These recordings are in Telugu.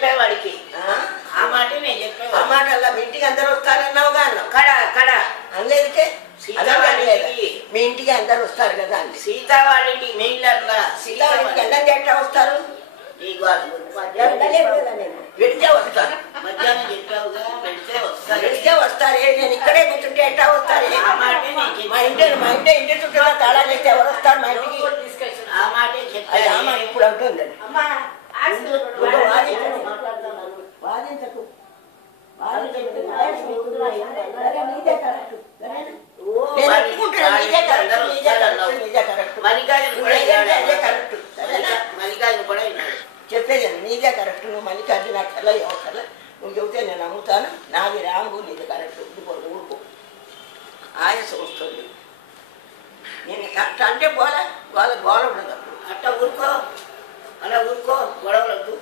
చెప్పేవాడికి ఆ మాట నేను చెప్పేవాడు. ఆ మాట అలా మీ ఇంటికి అందరు వస్తారన్నావుగా అన్నావు. కడ అనలేదుకే సీతా వాళ్ళ ఇంటికి మీ ఇంటికి అందరు వస్తారు కదా అండి. సీతా వాళ్ళ ఇంటికి మెయిన్లన్నా సీతా వాళ్ళ ఇంటికి ఎండ ఎట్లా వస్తారు? వెడితే వస్తారు. మధ్యాహ్నం చెప్పావుగా వెళ్తే వస్తారు. వెడితే వస్తారే, నేను ఇక్కడే కూర్చుంటే ఎట్లా వస్తారే? ఆ మాటే మా ఇంటి చుట్టూ తాళా చేస్తే ఎవరు వస్తారు మా ఇంటికి? ఆ మాటే అది చెప్పాను. ఆ మాట ఇప్పుడు అంటుందండి. వాదించకు నీదే కరెక్ట్. చెప్పేది నీదే కరెక్ట్. నువ్వు మల్లికార్జున అక్కర్లా ఎవరికల్లా నువ్వు చెబితే నేను నమ్ముతాను. నాది రాంగు, నీది కరెక్ట్. ఊరుకో ఆయాసం వస్తుంది. నేను అట్లా అంటే పోలే గోల ఉండదు. అట్లా ఊరుకో, అలా ఊరుకో, గొడవలద్దు.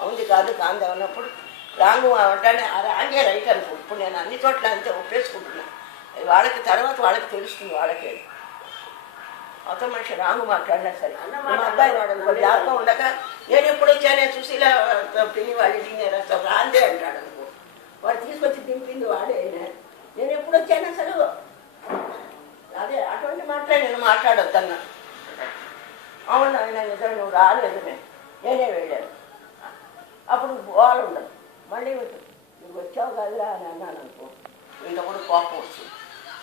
అవుంది కాదు అన్నప్పుడు రాంగు అంటే ఆ రాంగే రైట్ అనుకో. ఇప్పుడు నేను అన్ని చోట్ల అంతే ఒప్పేసుకుంటున్నాను. వాళ్ళకి తర్వాత వాళ్ళకి తెలుస్తుంది. వాళ్ళకే అవతల మనిషి రాంగు మాట్లాడినా సరే మా అబ్బాయి వాడు అనుకో జాగ్రత్త ఉండక నేను ఎప్పుడు వచ్చానే సుశీల పిన్ని వాళ్ళు రాందే అంటాడు అనుకో. వాడు తీసుకొచ్చి దింపింది వాడే. నేను ఎప్పుడు వచ్చాను అసలు అదే అటువంటి మాటలే నేను మాట్లాడొద్దన్నా. అవును ఆయన నిజం నువ్వు రాలేదు, నేనే వెళ్ళాను. అప్పుడు గోల ఉండదు. మళ్ళీ నువ్వు వచ్చావు కదరా అని అన్నాను అనుకో, ఇంత కూడా కోపం వస్తుంది.